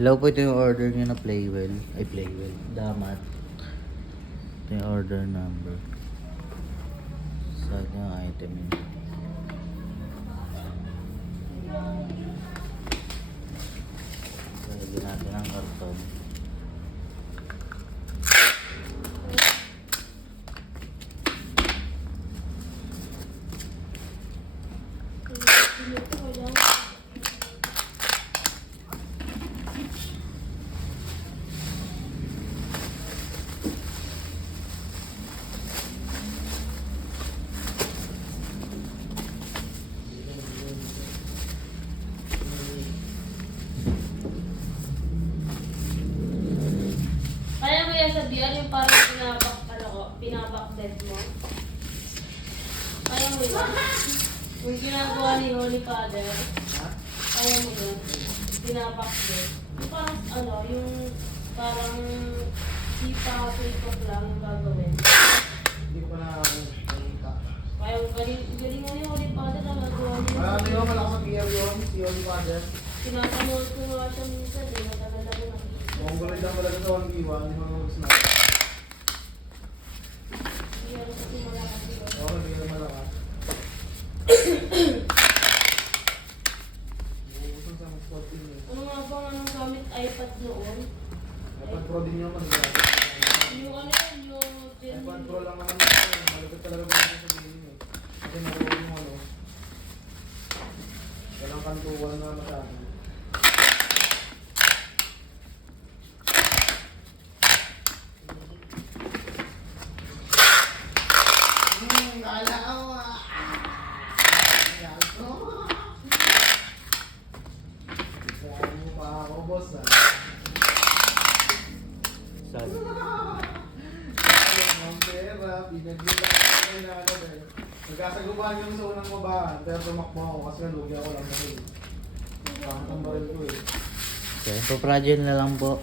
Hello po, ito yung order niyo na Playwell. Ay, Playwell. Damat. Ito yung order number. Saan yung item yun? Lagyan natin ang karton. Kaya mo yan sa BR yung parang pinabakbed mo. Kaya mo yun. Yung ginagawa ni Holy Father. Kaya mo yun. Pinabakbed. Yung parang yung parang sipa-sipa lang yung gagawin. Hindi ko pa nakakita. Kaya galing nga ni Holy Father na gagawa niya. Marami mo malakas ang gear yun, si Holy Father. Pinapanood ko nga siya minsan eh. Matagal ako nakikita. Kung gulit lang talaga sa 1v1, hindi mo naman gusto na. Hindi ako kasi malakas yun. Oo, hindi ka malakas. Uubusan sa mga spot din eh. Ano nga bang anong gamit iPad noon? iPad Pro din yun, manigalit. Yung ano yun, yung iPad Pro lang naman yun. Malapit talaga ba yun sa gaming eh. Kasi naroon yung ano. Walang kantuan na masyado. Kala ko Saan mo pa ako, boss ah. Saan? Ang pera, pinagbilang ako kayo na ano eh. Nagkasagubahan yung sa unang babahan, pero tumakbo ako kasi nalugi ako lang kasi. Pangitang baril ko eh. Okay, paprajel na lang po.